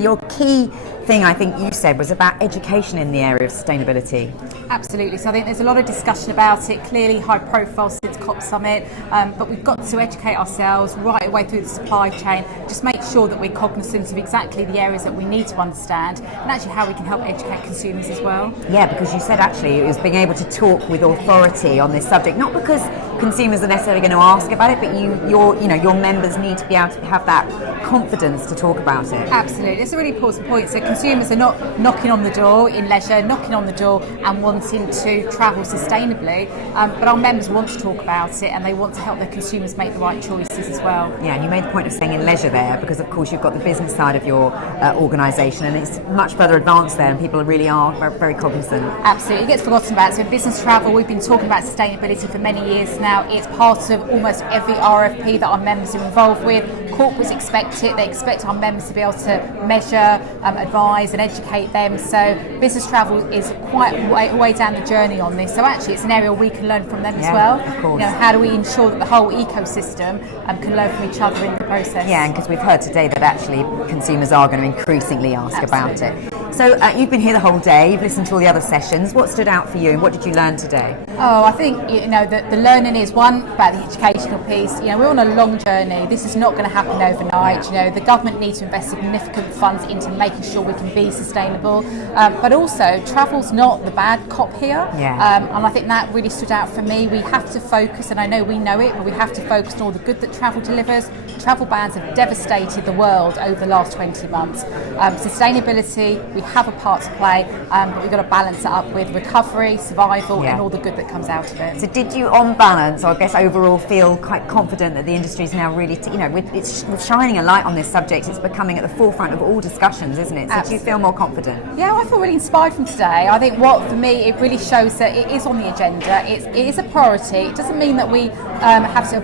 Your key thing, I think you said, was about education in the area of sustainability. Absolutely. So I think there's a lot of discussion about it, clearly high profile since COP Summit, but we've got to educate ourselves right away through the supply chain, just make sure that we're cognizant of exactly the areas that we need to understand and actually how we can help educate consumers as well. Yeah, because you said actually it was being able to talk with authority on this subject, not because consumers are necessarily going to ask about it, but your members need to be able to have that confidence to talk about it. Absolutely. It's a really important point. So consumers are not knocking on the door in leisure, knocking on the door and wanting to travel sustainably, but our members want to talk about it and they want to help their consumers make the right choices as well. Yeah, and you made the point of saying in leisure there, because of course you've got the business side of your organisation and it's much further advanced there and people really are very, very cognizant. Absolutely. It gets forgotten about. So in business travel, we've been talking about sustainability for many years now. It's part of almost every RFP that our members are involved with. Corporates expect it. They expect our members to be able to measure, advise and educate them. So business travel is quite way down the journey on this. So actually it's an area we can learn from them as well. Of course. How do we ensure that the whole ecosystem can learn from each other in the process? Yeah, and because we've heard today that actually consumers are going to increasingly ask about it. So you've been here the whole day, you've listened to all the other sessions. What stood out for you and what did you learn today? Oh, I think the learning is one about the educational piece. We're on a long journey. This is not going to happen overnight. The government needs to invest significant funds into making sure we can be sustainable. But also, travel's not the bad cop here. Yeah. And I think that really stood out for me. We have to focus, and I know we know it, but we have to focus on all the good that travel delivers. Travel bans have devastated the world over the last 20 months. Sustainability, we have a part to play, but we've got to balance it up with recovery, survival, and all the good that comes out of it. So did you, on balance, or I guess overall, feel quite confident that the industry is now really, it's shining a light on this subject, it's becoming at the forefront of all discussions, isn't it? So Absolutely. do you feel more confident? Yeah, I feel really inspired from today. I think for me, it really shows that it is on the agenda. It is a priority. It doesn't mean that we have to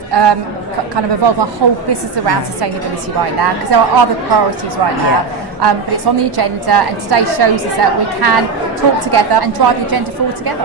kind of evolve our whole business around sustainability right now, because there are other priorities right now. But it's on the agenda, and today shows us that we can talk together and drive the agenda forward together.